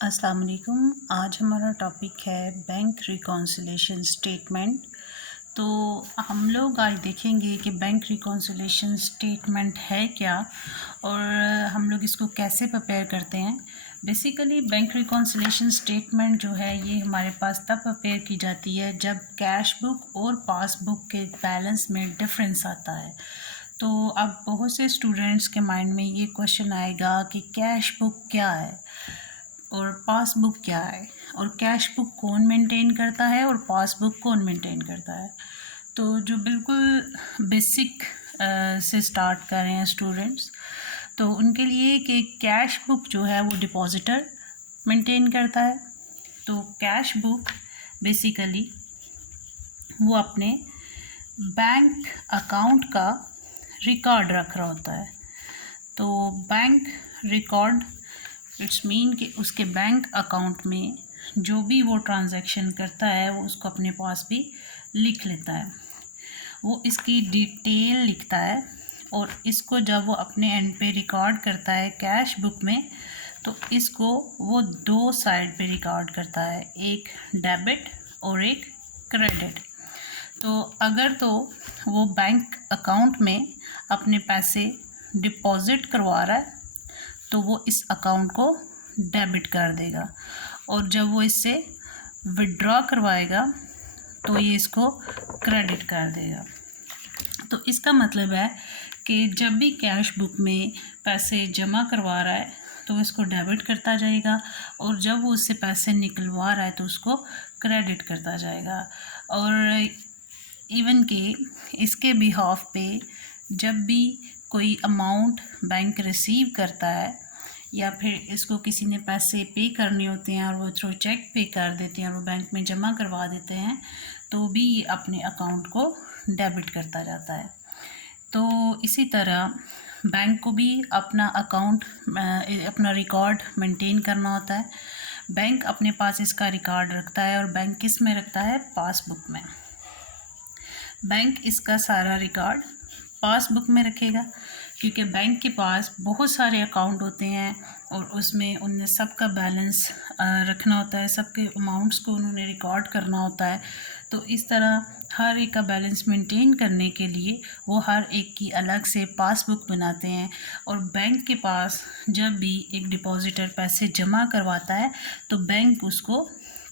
अस्सलाम वालेकुम। आज हमारा टॉपिक है बैंक रिकॉन्सिलेशन स्टेटमेंट। तो हम लोग आज देखेंगे कि बैंक रिकॉन्सिलेशन स्टेटमेंट है क्या और हम लोग इसको कैसे प्रिपेयर करते हैं। बेसिकली बैंक रिकॉन्सिलेशन स्टेटमेंट जो है ये हमारे पास तब प्रिपेयर की जाती है जब कैश बुक और पासबुक के बैलेंस में डिफरेंस आता है। तो अब बहुत से स्टूडेंट्स के माइंड में ये क्वेश्चन आएगा कि कैश बुक क्या है और पासबुक क्या है और कैश बुक कौन मेंटेन करता है और पासबुक कौन मेंटेन करता है। तो जो बिल्कुल बेसिक से स्टार्ट कर रहे हैं स्टूडेंट्स, तो उनके लिए कि कैश बुक जो है वो डिपॉजिटर मेंटेन करता है। तो कैश बुक बेसिकली वो अपने बैंक अकाउंट का रिकॉर्ड रख रहा होता है। तो बैंक रिकॉर्ड इट्स मीन कि उसके बैंक अकाउंट में जो भी वो ट्रांजैक्शन करता है वो उसको अपने पास भी लिख लेता है। वो इसकी डिटेल लिखता है और इसको जब वो अपने एंड पे रिकॉर्ड करता है कैश बुक में, तो इसको वो दो साइड पे रिकॉर्ड करता है, एक डेबिट और एक क्रेडिट। तो अगर तो वो बैंक अकाउंट में अपने पैसे डिपॉज़िट करवा रहा है तो वो इस अकाउंट को डेबिट कर देगा, और जब वो इससे विड्रॉ करवाएगा तो ये इसको क्रेडिट कर देगा। तो इसका मतलब है कि जब भी कैश बुक में पैसे जमा करवा रहा है तो इसको डेबिट करता जाएगा, और जब वो उससे पैसे निकलवा रहा है तो उसको क्रेडिट करता जाएगा। और इवन के इसके बिहाफ पे जब भी कोई अमाउंट बैंक रिसीव करता है या फिर इसको किसी ने पैसे पे करने होते हैं और वो थ्रू चेक पे कर देते हैं और वो बैंक में जमा करवा देते हैं, तो भी ये अपने अकाउंट को डेबिट करता जाता है। तो इसी तरह बैंक को भी अपना अकाउंट अपना रिकॉर्ड मेंटेन करना होता है। बैंक अपने पास इसका रिकॉर्ड रखता है, और बैंक किस में रखता है? पासबुक में। बैंक इसका सारा रिकॉर्ड पासबुक में रखेगा, क्योंकि बैंक के पास बहुत सारे अकाउंट होते हैं और उसमें उनने सबका बैलेंस रखना होता है, सबके अमाउंट्स को उन्होंने रिकॉर्ड करना होता है। तो इस तरह हर एक का बैलेंस मेंटेन करने के लिए वो हर एक की अलग से पासबुक बनाते हैं। और बैंक के पास जब भी एक डिपॉजिटर पैसे जमा करवाता है तो बैंक उसको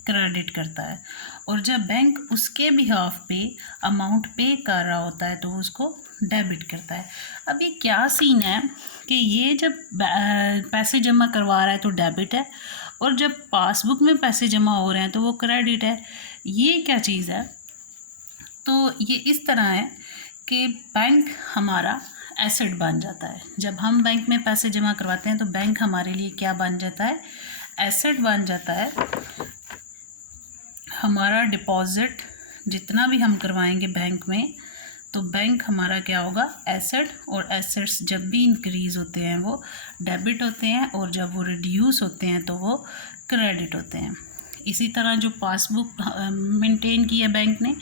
क्रेडिट करता है, और जब बैंक उसके बिहाफ पे अमाउंट पे कर रहा होता है तो उसको डेबिट करता है। अब ये क्या सीन है कि ये जब पैसे जमा करवा रहा है तो डेबिट है, और जब पासबुक में पैसे जमा हो रहे हैं तो वो क्रेडिट है। ये क्या चीज़ है? तो ये इस तरह है कि बैंक हमारा एसेट बन जाता है। जब हम बैंक में पैसे जमा करवाते हैं तो बैंक हमारे लिए क्या बन जाता है? एसेट बन जाता है। हमारा डिपॉज़िट जितना भी हम करवाएंगे बैंक में, तो बैंक हमारा क्या होगा? एसेट। और एसेट्स जब भी इंक्रीज़ होते हैं वो डेबिट होते हैं, और जब वो रिड्यूस होते हैं तो वो क्रेडिट होते हैं। इसी तरह जो पासबुक मेंटेन की है बैंक ने,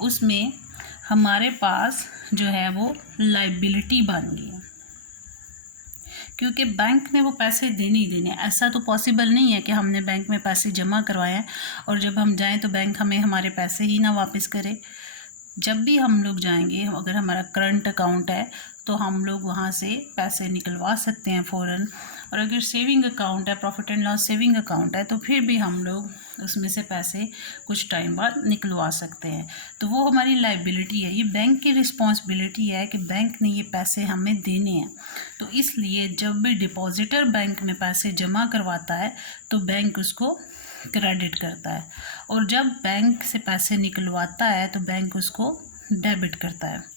उसमें हमारे पास जो है वो लाइबिलिटी बन गई है, क्योंकि बैंक ने वो पैसे देने ही देने। ऐसा तो पॉसिबल नहीं है कि हमने बैंक में पैसे जमा करवाए हैं और जब हम जाएं तो बैंक हमें हमारे पैसे ही ना वापस करे। जब भी हम लोग जाएंगे, अगर हमारा करंट अकाउंट है तो हम लोग वहाँ से पैसे निकलवा सकते हैं फ़ौरन, और अगर सेविंग अकाउंट है, profit and loss saving account है, तो फिर भी हम लोग उसमें से पैसे कुछ टाइम बाद निकलवा सकते हैं। तो वो हमारी लाइबिलिटी है। ये बैंक की रिस्पॉन्सिबिलिटी है कि बैंक ने ये पैसे हमें देने हैं। तो इसलिए जब भी डिपॉजिटर बैंक में पैसे जमा करवाता है तो बैंक उसको क्रेडिट करता है, और जब बैंक से पैसे निकलवाता है तो बैंक उसको डेबिट करता है।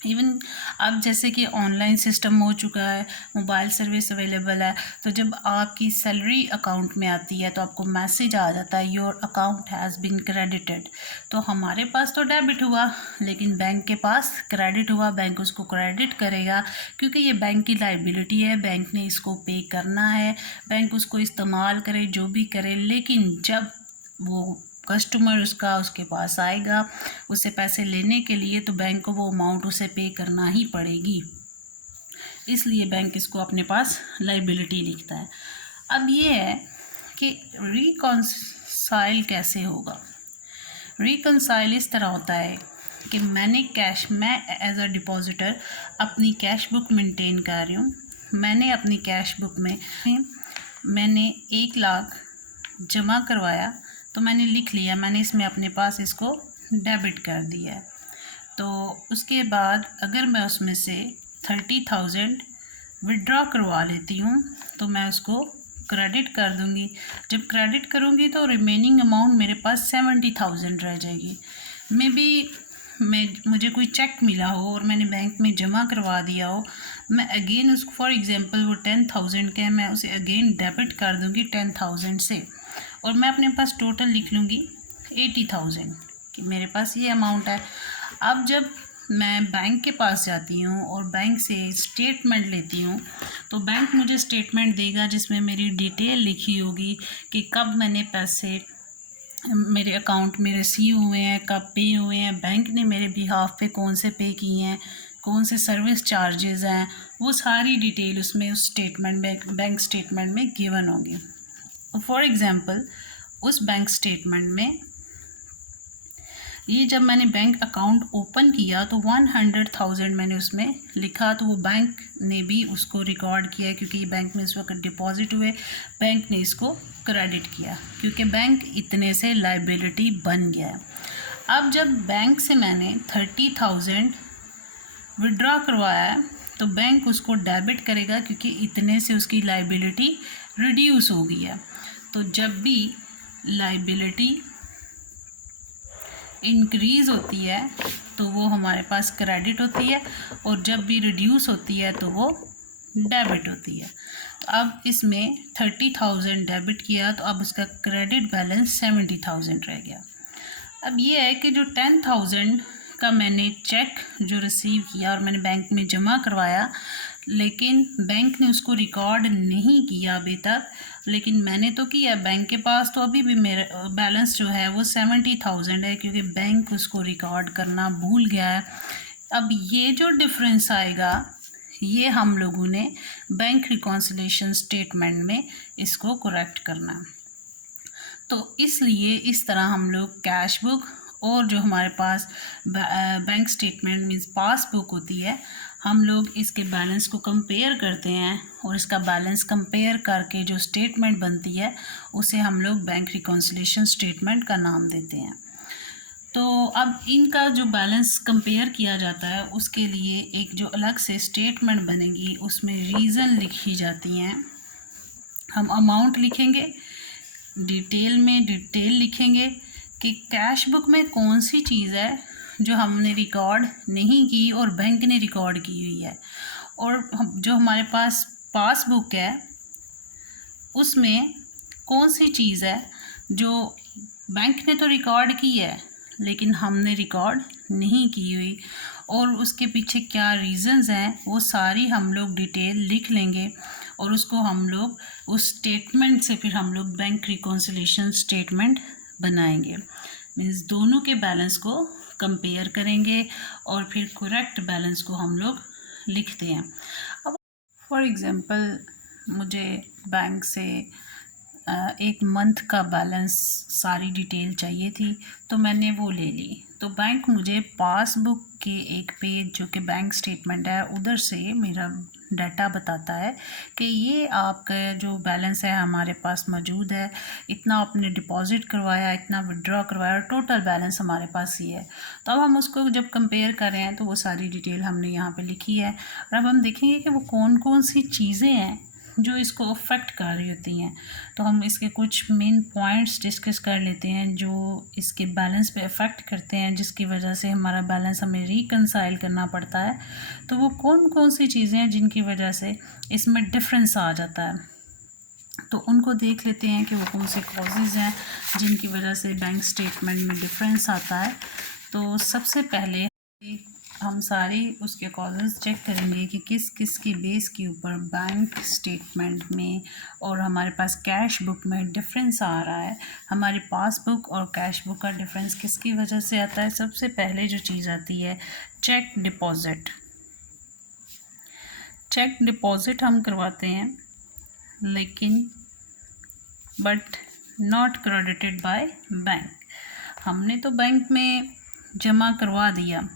इवन अब जैसे कि ऑनलाइन सिस्टम हो चुका है, मोबाइल सर्विस अवेलेबल है, तो जब आपकी सैलरी अकाउंट में आती है तो आपको मैसेज आ जाता है your account has been credited. तो हमारे पास तो डेबिट हुआ, लेकिन बैंक के पास क्रेडिट हुआ। बैंक उसको क्रेडिट करेगा क्योंकि ये बैंक की लाइबिलिटी है, बैंक ने इसको पे करना है, बैंक उसको इस्तेमाल करे जो भी करे। लेकिन जब वो कस्टमर उसके पास आएगा उससे पैसे लेने के लिए, तो बैंक को वो अमाउंट उसे पे करना ही पड़ेगी। इसलिए बैंक इसको अपने पास लाइबिलिटी लिखता है। अब ये है कि रिकॉन्साइल कैसे होगा। रिकंसाइल इस तरह होता है कि मैं एज अ डिपॉजिटर अपनी कैश बुक मेंटेन कर रही हूँ। मैंने अपनी कैश बुक में मैंने 1 लाख जमा करवाया, तो मैंने लिख लिया, मैंने इसमें अपने पास इसको डेबिट कर दिया है। तो उसके बाद अगर मैं उसमें से 30,000 विड्रॉ करवा लेती हूँ तो मैं उसको क्रेडिट कर दूँगी। जब क्रेडिट करूँगी तो रिमेनिंग अमाउंट मेरे पास 70,000 रह जाएगी। मुझे कोई चेक मिला हो और मैंने बैंक में जमा करवा दिया हो, मैं अगेन उसको फॉर एग्ज़ाम्पल वो 10,000 का है, मैं उसे अगेन डेबिट कर दूँगी 10,000 से, और मैं अपने पास टोटल लिख लूँगी 80,000 कि मेरे पास ये अमाउंट है। अब जब मैं बैंक के पास जाती हूँ और बैंक से स्टेटमेंट लेती हूँ तो बैंक मुझे स्टेटमेंट देगा जिसमें मेरी डिटेल लिखी होगी कि कब मैंने पैसे मेरे अकाउंट में रिसीव हुए हैं, कब पे हुए हैं, बैंक ने मेरे बिहाफ पे कौन से पे किए हैं, कौन से सर्विस चार्जेस हैं, वो सारी डिटेल उसमें उस स्टेटमेंट में, बैंक स्टेटमेंट में गिवन होगी। फॉर एग्ज़ाम्पल उस बैंक स्टेटमेंट में ये जब मैंने बैंक अकाउंट ओपन किया तो 100,000 मैंने उसमें लिखा, तो वो बैंक ने भी उसको रिकॉर्ड किया क्योंकि ये बैंक में इस वक्त डिपॉजिट हुए, बैंक ने इसको क्रेडिट किया क्योंकि बैंक इतने से लाइबिलिटी बन गया है। अब जब बैंक से मैंने 30,000 विड्रॉ करवाया है तो बैंक उसको डेबिट करेगा क्योंकि इतने से उसकी लाइबिलिटी रिड्यूस हो गई है। तो जब भी लाइबिलिटी इंक्रीज़ होती है तो वो हमारे पास क्रेडिट होती है, और जब भी रिड्यूस होती है तो वो डेबिट होती है। तो अब इसमें 30,000 डेबिट किया तो अब उसका क्रेडिट बैलेंस 70,000 रह गया। अब ये है कि जो 10,000 का मैंने चेक जो रिसीव किया और मैंने बैंक में जमा करवाया, लेकिन बैंक ने उसको रिकॉर्ड नहीं किया अभी तक, लेकिन मैंने तो किया, बैंक के पास तो अभी भी मेरा बैलेंस जो है वो 70,000 है क्योंकि बैंक उसको रिकॉर्ड करना भूल गया है। अब ये जो डिफरेंस आएगा ये हम लोगों ने बैंक रिकॉन्सिलेशन स्टेटमेंट में इसको करेक्ट करना है। तो इसलिए इस तरह हम लोग कैश बुक और जो हमारे पास बैंक स्टेटमेंट मीन्स पासबुक होती है, हम लोग इसके बैलेंस को कंपेयर करते हैं और इसका बैलेंस कंपेयर करके जो स्टेटमेंट बनती है उसे हम लोग बैंक रिकॉन्सिलेशन स्टेटमेंट का नाम देते हैं। तो अब इनका जो बैलेंस कंपेयर किया जाता है उसके लिए एक जो अलग से स्टेटमेंट बनेगी उसमें रीज़न लिखी जाती हैं। हम अमाउंट लिखेंगे, डिटेल में डिटेल लिखेंगे कि कैश बुक में कौन सी चीज़ है जो हमने रिकॉर्ड नहीं की और बैंक ने रिकॉर्ड की हुई है, और जो हमारे पास पासबुक है उसमें कौन सी चीज़ है जो बैंक ने तो रिकॉर्ड की है लेकिन हमने रिकॉर्ड नहीं की हुई, और उसके पीछे क्या रीज़न्स हैं वो सारी हम लोग डिटेल लिख लेंगे और उसको हम लोग उस स्टेटमेंट से फिर हम लोग बैंक रिकॉन्सिलेशन स्टेटमेंट बनाएंगे। मीन्स दोनों के बैलेंस को कंपेयर करेंगे और फिर करेक्ट बैलेंस को हम लोग लिखते हैं। अब फॉर एग्ज़ाम्पल मुझे बैंक से एक मंथ का बैलेंस सारी डिटेल चाहिए थी तो मैंने वो ले ली, तो बैंक मुझे पासबुक के एक पेज जो कि बैंक स्टेटमेंट है उधर से मेरा डाटा बताता है कि ये आपका जो बैलेंस है हमारे पास मौजूद है, इतना आपने डिपॉजिट करवाया, इतना विड्रॉ करवाया, और टोटल बैलेंस हमारे पास ये है। तो अब हम उसको जब कंपेयर कर रहे हैं तो वो सारी डिटेल हमने यहाँ पे लिखी है, और अब हम देखेंगे कि वो कौन कौन सी चीज़ें हैं जो इसको अफेक्ट कर रही होती हैं। तो हम इसके कुछ मेन पॉइंट्स डिस्कस कर लेते हैं जो इसके बैलेंस पे अफेक्ट करते हैं, जिसकी वजह से हमारा बैलेंस हमें रिकंसाइल करना पड़ता है। तो वो कौन कौन सी चीज़ें हैं जिनकी वजह से इसमें डिफरेंस आ जाता है, तो उनको देख लेते हैं कि वो कौन से कॉजेज़ हैं जिनकी वजह से बैंक स्टेटमेंट में डिफरेंस आता है। तो सबसे पहले हम सारे उसके कॉजेज़ चेक करेंगे कि किस किस की बेस के ऊपर बैंक स्टेटमेंट में और हमारे पास कैश बुक में डिफरेंस आ रहा है। हमारी पासबुक और कैश बुक का डिफरेंस किसकी वजह से आता है। सबसे पहले जो चीज़ आती है चेक डिपॉज़िट। चेक डिपॉज़िट हम करवाते हैं, लेकिन but not credited by bank. हमने तो बैंक में जमा करवा दिया,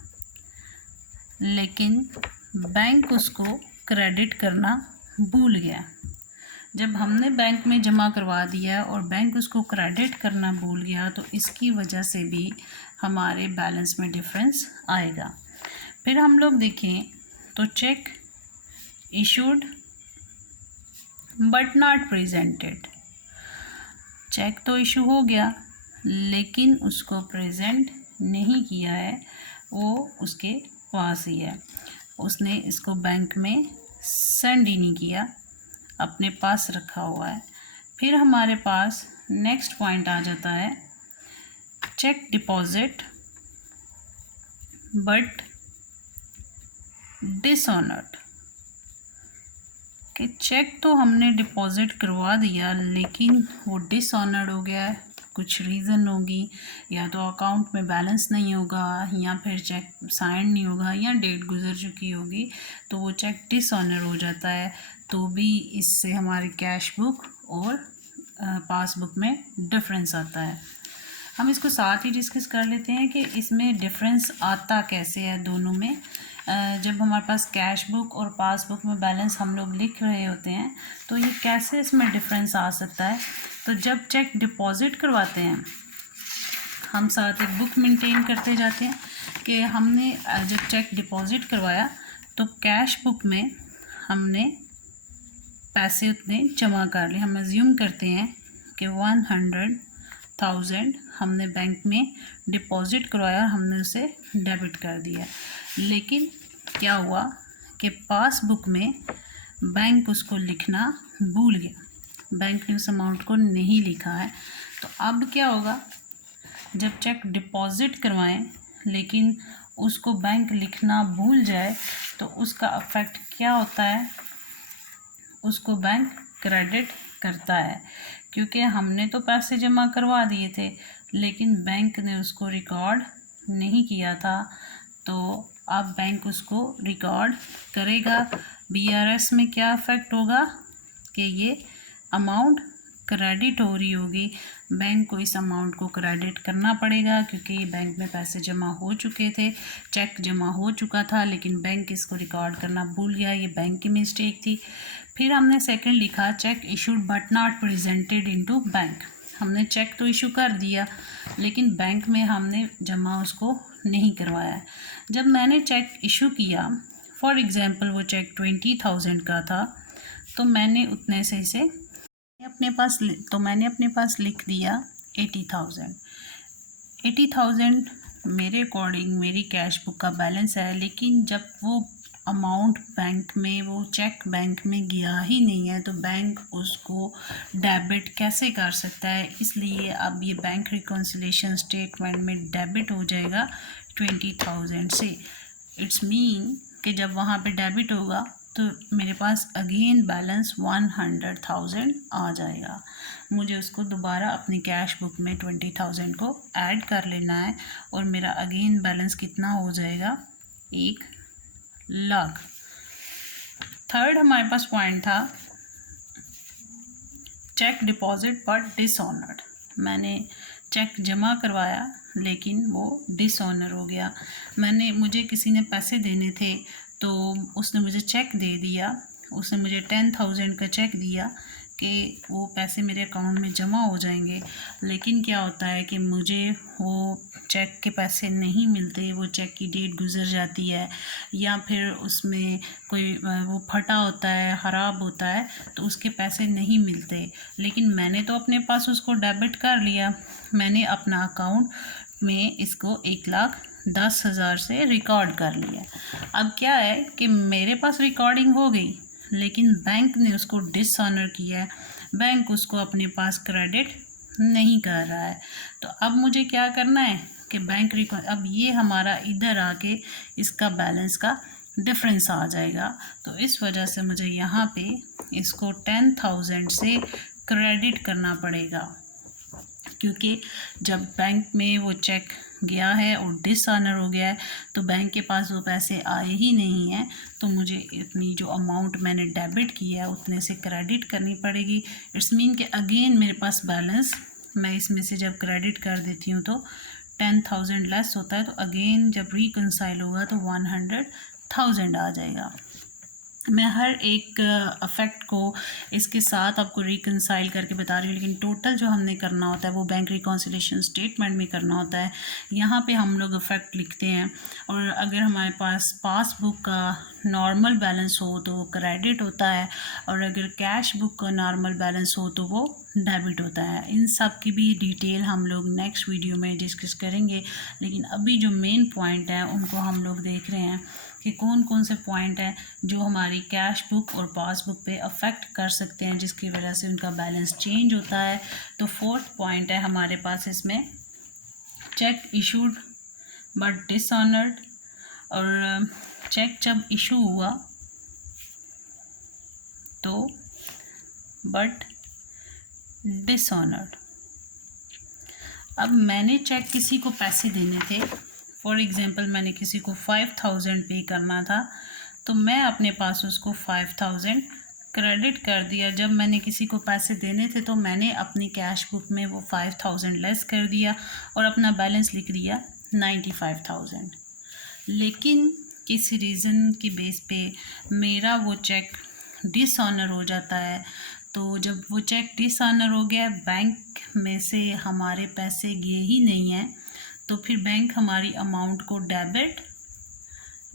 लेकिन बैंक उसको क्रेडिट करना भूल गया। जब हमने बैंक में जमा करवा दिया और बैंक उसको क्रेडिट करना भूल गया, तो इसकी वजह से भी हमारे बैलेंस में डिफरेंस आएगा। फिर हम लोग देखें तो cheque issued but not presented. Cheque तो इशू हो गया, लेकिन उसको प्रेजेंट नहीं किया है, वो उसके पास ही है, उसने इसको बैंक में सेंड ही नहीं किया, अपने पास रखा हुआ है। फिर हमारे पास नेक्स्ट पॉइंट आ जाता है चेक डिपॉजिट बट डिसऑनर्ड। कि चेक तो हमने डिपॉजिट करवा दिया, लेकिन वो डिसऑनर्ड हो गया है। कुछ रीज़न होगी, या तो अकाउंट में बैलेंस नहीं होगा, या फिर चेक साइन नहीं होगा, या डेट गुजर चुकी होगी, तो वो चेक डिसऑनर हो जाता है। तो भी इससे हमारी कैश बुक और पासबुक में डिफरेंस आता है। हम इसको साथ ही डिस्कस कर लेते हैं कि इसमें डिफरेंस आता कैसे है दोनों में। जब हमारे पास कैश बुक और पासबुक में बैलेंस हम लोग लिख रहे होते हैं, तो ये कैसे इसमें डिफरेंस आ सकता है। तो जब चेक डिपॉजिट करवाते हैं, हम साथ एक बुक मेंटेन करते जाते हैं कि हमने जब चेक डिपॉजिट करवाया तो कैश बुक में हमने पैसे उतने जमा कर लिए। हम अज्यूम करते हैं कि 100,000 हमने बैंक में डिपॉजिट करवाया, हमने उसे डेबिट कर दिया। लेकिन क्या हुआ कि पासबुक में बैंक उसको लिखना भूल गया, बैंक ने उस अमाउंट को नहीं लिखा है। तो अब क्या होगा, जब चेक डिपॉजिट करवाएं लेकिन उसको बैंक लिखना भूल जाए, तो उसका इफ़ेक्ट क्या होता है, उसको बैंक क्रेडिट करता है, क्योंकि हमने तो पैसे जमा करवा दिए थे, लेकिन बैंक ने उसको रिकॉर्ड नहीं किया था। तो अब बैंक उसको रिकॉर्ड करेगा। बीआरएस में क्या इफ़ेक्ट होगा कि ये अमाउंट क्रेडिट हो रही होगी, बैंक को इस अमाउंट को क्रेडिट करना पड़ेगा, क्योंकि बैंक में पैसे जमा हो चुके थे, चेक जमा हो चुका था, लेकिन बैंक इसको रिकॉर्ड करना भूल गया। ये बैंक की मिस्टेक थी। फिर हमने सेकंड लिखा check issued but not presented into bank. हमने चेक तो इशू कर दिया, लेकिन बैंक में हमने जमा उसको नहीं करवाया है। जब मैंने चेक इशू किया, फॉर एग्ज़ाम्पल वो चेक 20,000 का था, तो मैंने उतने से इसे मैंने अपने पास लिख दिया 80,000। 80,000 मेरे अकॉर्डिंग मेरी कैश बुक का बैलेंस है, लेकिन जब वो अमाउंट बैंक में, वो चेक बैंक में गया ही नहीं है, तो बैंक उसको डेबिट कैसे कर सकता है। इसलिए अब ये बैंक रिकॉन्सिलिएशन स्टेटमेंट में डेबिट हो जाएगा 20,000 से। इट्स मीन कि जब वहाँ पे डेबिट होगा तो मेरे पास अगेन बैलेंस 100,000 आ जाएगा। मुझे उसको दोबारा अपनी कैश बुक में 20,000 को ऐड कर लेना है, और मेरा अगेन बैलेंस कितना हो जाएगा, 1,00,000। थर्ड हमारे पास पॉइंट था चेक डिपॉजिट बट डिसऑनर्ड। मैंने चेक जमा करवाया, लेकिन वो डिसऑनर हो गया। मुझे किसी ने पैसे देने थे, तो उसने मुझे चेक दे दिया, उसने मुझे 10,000 का चेक दिया कि वो पैसे मेरे अकाउंट में जमा हो जाएंगे। लेकिन क्या होता है कि मुझे वो चेक के पैसे नहीं मिलते, वो चेक की डेट गुजर जाती है, या फिर उसमें कोई वो फटा होता है, ख़राब होता है, तो उसके पैसे नहीं मिलते। लेकिन मैंने तो अपने पास उसको डेबिट कर लिया, मैंने अपना अकाउंट में इसको 1,10,000 से रिकॉर्ड कर लिया। अब क्या है कि मेरे पास रिकॉर्डिंग हो गई, लेकिन बैंक ने उसको डिसऑनर किया है, बैंक उसको अपने पास क्रेडिट नहीं कर रहा है। तो अब मुझे क्या करना है कि अब ये हमारा इधर आके इसका बैलेंस का डिफरेंस आ जाएगा। तो इस वजह से मुझे यहाँ पे इसको 10,000 से क्रेडिट करना पड़ेगा, क्योंकि जब बैंक में वो चेक गया है और डिसऑनर हो गया है, तो बैंक के पास वो पैसे आए ही नहीं हैं, तो मुझे इतनी जो अमाउंट मैंने डेबिट किया है उतने से क्रेडिट करनी पड़ेगी। इट्स मीन कि अगेन मेरे पास बैलेंस, मैं इसमें से जब क्रेडिट कर देती हूँ तो 10,000 लेस होता है, तो अगेन जब रिकंसाइल होगा तो 100,000 आ जाएगा। मैं हर एक अफेक्ट को इसके साथ आपको रिकंसाइल करके बता रही हूँ, लेकिन टोटल जो हमने करना होता है वो बैंक रिकॉन्सिलेशन स्टेटमेंट में करना होता है। यहाँ पे हम लोग अफेक्ट लिखते हैं, और अगर हमारे पास पासबुक का नॉर्मल बैलेंस हो तो वो क्रेडिट होता है, और अगर कैश बुक का नॉर्मल बैलेंस हो तो वो डेबिट होता है। इन सब की भी डिटेल हम लोग नेक्स्ट वीडियो में डिस्कस करेंगे, लेकिन अभी जो मेन पॉइंट है उनको हम लोग देख रहे हैं कि कौन कौन से पॉइंट हैं जो हमारी कैश बुक और पासबुक पे अफेक्ट कर सकते हैं, जिसकी वजह से उनका बैलेंस चेंज होता है। तो फोर्थ पॉइंट है हमारे पास इसमें, चेक इशूड बट डिसऑनर्ड, और चेक जब इशू हुआ तो बट डिसऑनर्ड। अब मैंने चेक किसी को पैसे देने थे, फॉर एग्ज़ाम्पल मैंने किसी को 5,000 पे करना था, तो मैं अपने पास उसको 5,000 क्रेडिट कर दिया। जब मैंने किसी को पैसे देने थे तो मैंने अपनी कैश बुक में वो 5,000 लेस कर दिया और अपना बैलेंस लिख दिया 95,000। लेकिन किसी रीज़न की बेस पे मेरा वो चेक डिसऑनर हो जाता है। तो जब वो चेक डिसऑनर हो गया, बैंक में से हमारे पैसे गए ही नहीं हैं, तो फिर बैंक हमारी अमाउंट को डेबिट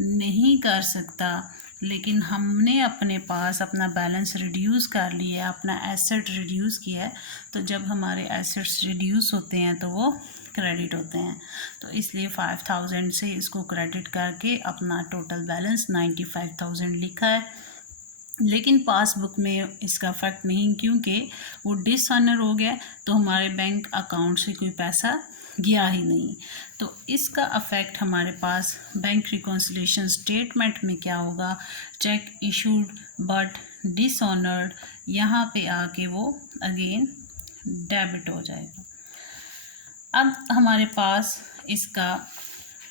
नहीं कर सकता। लेकिन हमने अपने पास अपना बैलेंस रिड्यूस कर लिया, अपना एसेट रिड्यूस किया है, तो जब हमारे एसेट्स रिड्यूस होते हैं तो वो क्रेडिट होते हैं। तो इसलिए 5,000 से इसको क्रेडिट करके अपना टोटल बैलेंस 95,000 लिखा है। लेकिन पासबुक में इसका इफेक्ट नहीं, क्योंकि वो डिसऑनर हो गया, तो हमारे बैंक अकाउंट से कोई पैसा गया ही नहीं। तो इसका अफेक्ट हमारे पास बैंक रिकॉन्सिलेशन स्टेटमेंट में क्या होगा, चेक इशूड बट डिसऑनर्ड, यहाँ पे आके वो अगेन डेबिट हो जाएगा। अब हमारे पास इसका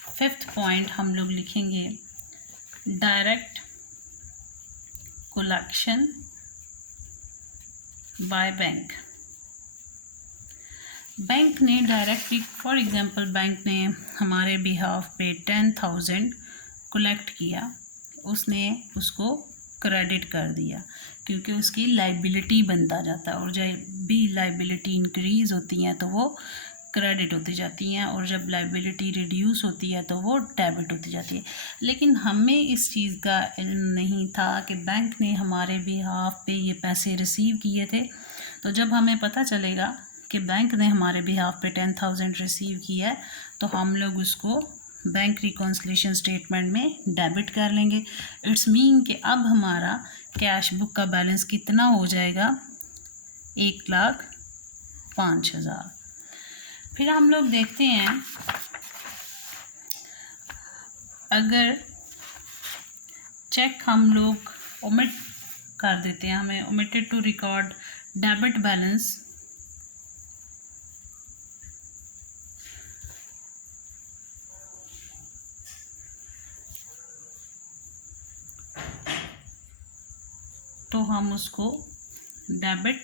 फिफ्थ पॉइंट हम लोग लिखेंगे, direct collection by bank. Bank ने डायरेक्टली, फॉर एग्जांपल बैंक ने हमारे बिहाफ पे 10,000 कलेक्ट किया, उसने उसको क्रेडिट कर दिया, क्योंकि उसकी लाइबिलिटी बनता जाता है, और जब भी लाइबिलिटी इंक्रीज़ होती हैं तो वो क्रेडिट होती जाती हैं, और जब लाइबिलिटी रिड्यूस होती है तो वो डेबिट होती जाती है। लेकिन हमें इस चीज़ का इल्म नहीं था कि बैंक ने हमारे बिहाफ पे ये पैसे रिसीव किए थे। तो जब हमें पता चलेगा कि बैंक ने हमारे बिहाफ पे 10,000 रिसीव किया है, तो हम लोग उसको बैंक रिकॉन्सिलेशन स्टेटमेंट में डेबिट कर लेंगे। इट्स मीन कि अब हमारा कैश बुक का बैलेंस कितना हो जाएगा, 1,05,000। फिर हम लोग देखते हैं, अगर चेक हम लोग ओमिट कर देते हैं, हमें omitted to record debit balance, तो हम उसको डेबिट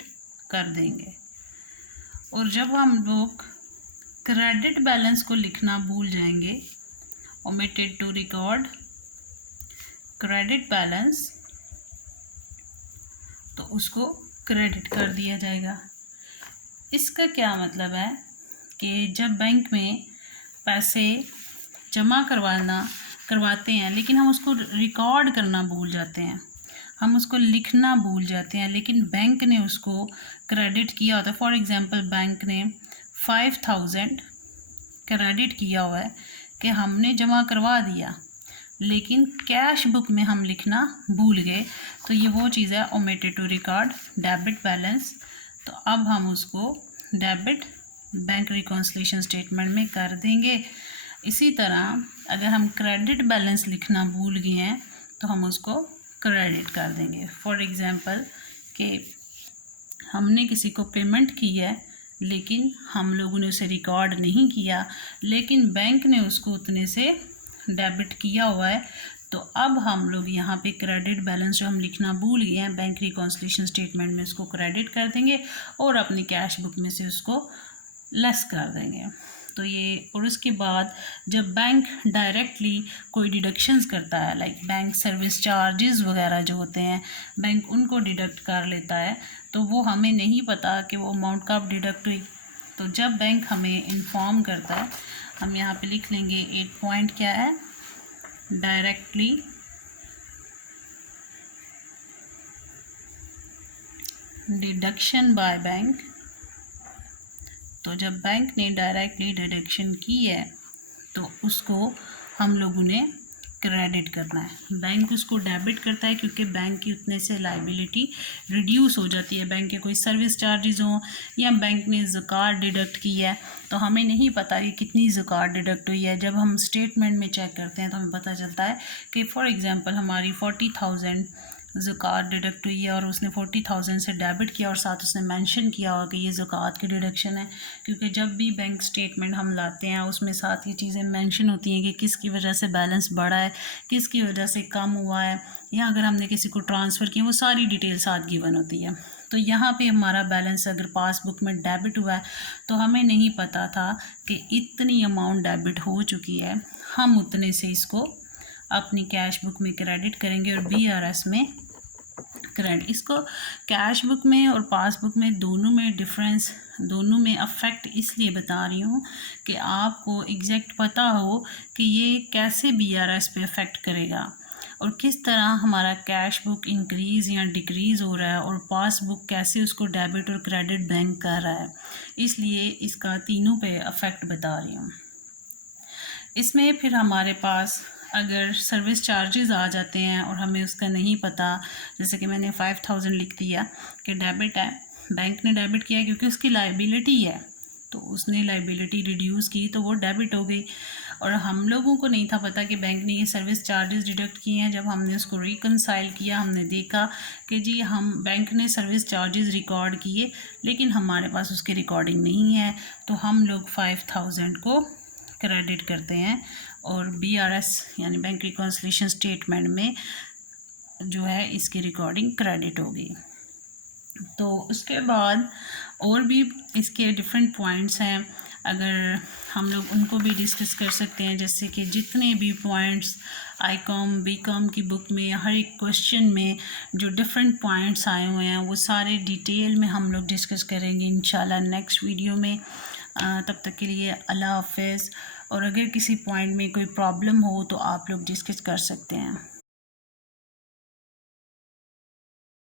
कर देंगे। और जब हम लोग क्रेडिट बैलेंस को लिखना भूल जाएंगे, omitted to record credit balance, तो उसको क्रेडिट कर दिया जाएगा। इसका क्या मतलब है कि जब बैंक में पैसे जमा करवाते हैं, लेकिन हम उसको रिकॉर्ड करना भूल जाते हैं, हम उसको लिखना भूल जाते हैं, लेकिन बैंक ने उसको क्रेडिट किया होता है। फॉर एग्जांपल बैंक ने 5,000 क्रेडिट किया हुआ है कि हमने जमा करवा दिया, लेकिन कैश बुक में हम लिखना भूल गए, तो ये वो चीज़ है omitted to record debit balance. तो अब हम उसको डेबिट बैंक रिकॉन्सिलेशन स्टेटमेंट में कर देंगे। इसी तरह अगर हम क्रेडिट बैलेंस लिखना भूल गए हैं तो हम उसको क्रेडिट कर देंगे। फॉर एग्ज़ाम्पल कि हमने किसी को पेमेंट की है लेकिन हम लोगों ने उसे रिकॉर्ड नहीं किया, लेकिन बैंक ने उसको उतने से डेबिट किया हुआ है। तो अब हम लोग यहाँ पे क्रेडिट बैलेंस जो हम लिखना भूल गए हैं, बैंक रिकॉन्सिलिएशन स्टेटमेंट में उसको क्रेडिट कर देंगे और अपनी कैश बुक में से उसको लेस कर देंगे। तो ये, और उसके बाद जब बैंक डायरेक्टली कोई डिडक्शंस करता है, लाइक बैंक सर्विस चार्जेस वगैरह जो होते हैं, बैंक उनको डिडक्ट कर लेता है, तो वो हमें नहीं पता कि वो अमाउंट कब डिडक्ट हुई। तो जब बैंक हमें इन्फॉर्म करता है, हम यहाँ पे लिख लेंगे 8 पॉइंट क्या है, डायरेक्टली डिडक्शन बाय बैंक। तो जब बैंक ने डायरेक्टली डिडक्शन की है तो उसको हम लोगों ने क्रेडिट करना है। बैंक उसको डेबिट करता है क्योंकि बैंक की उतने से लाइबिलिटी रिड्यूस हो जाती है। बैंक के कोई सर्विस चार्जेस हों या बैंक ने ज़कात डिडक्ट की है, तो हमें नहीं पता कि कितनी ज़कात डिडक्ट हुई है। जब हम स्टेटमेंट में चेक करते हैं तो हमें पता चलता है कि फॉर एग्ज़ाम्पल हमारी 40,000 ज़कात डिडक्ट हुई है और उसने 40,000 से डेबिट किया और साथ उसने मेंशन किया होगा कि ये ज़कात की डिडक्शन है। क्योंकि जब भी बैंक स्टेटमेंट हम लाते हैं उसमें साथ ये चीज़ें मेंशन होती हैं कि किसकी वजह से बैलेंस बढ़ा है, किसकी वजह से कम हुआ है, या अगर हमने किसी को ट्रांसफ़र किया, वो सारी डिटेल साथ गिवन होती है। तो यहाँ पे हमारा बैलेंस अगर पासबुक में डेबिट हुआ है तो हमें नहीं पता था कि इतनी अमाउंट डेबिट हो चुकी है, हम उतने से इसको अपनी कैश बुक में क्रेडिट करेंगे और BRS में क्रेडिट। इसको कैश बुक में और पासबुक में दोनों में डिफरेंस, दोनों में अफेक्ट इसलिए बता रही हूँ कि आपको एग्जैक्ट पता हो कि ये कैसे BRS पे अफेक्ट करेगा और किस तरह हमारा कैश बुक इंक्रीज़ या डिक्रीज़ हो रहा है और पासबुक कैसे उसको डेबिट और क्रेडिट बैंक कर रहा है। इसलिए इसका तीनों पे अफेक्ट बता रही हूँ। इसमें फिर हमारे पास अगर सर्विस चार्जेस आ जाते हैं और हमें उसका नहीं पता, जैसे कि मैंने 5,000 लिख दिया कि डेबिट है, बैंक ने डेबिट किया है क्योंकि उसकी लाइबिलिटी है, तो उसने लाइबिलिटी रिड्यूस की तो वो डेबिट हो गई। और हम लोगों को नहीं था पता कि बैंक ने ये सर्विस चार्जेस डिडक्ट किए हैं। जब हमने उसको रिकनसाइल किया, हमने देखा कि जी हम बैंक ने सर्विस चार्जेस रिकॉर्ड किए लेकिन हमारे पास उसकी रिकॉर्डिंग नहीं है, तो हम लोग 5,000 को क्रेडिट करते हैं और BRS यानी बैंक रिकॉन्सिलिएशन स्टेटमेंट में जो है इसकी रिकॉर्डिंग क्रेडिट होगी। तो उसके बाद और भी इसके डिफरेंट पॉइंट्स हैं, अगर हम लोग उनको भी डिस्कस कर सकते हैं। जैसे कि जितने भी पॉइंट्स ICOM BCOM की बुक में हर एक क्वेश्चन में जो डिफरेंट पॉइंट्स आए हुए हैं वो सारे डिटेल में हम लोग डिस्कस करेंगे इंशाल्लाह नेक्स्ट वीडियो में। तब तक के लिए अल्लाह हाफ़िज़। और अगर किसी पॉइंट में कोई प्रॉब्लम हो तो आप लोग डिस्कस कर सकते हैं।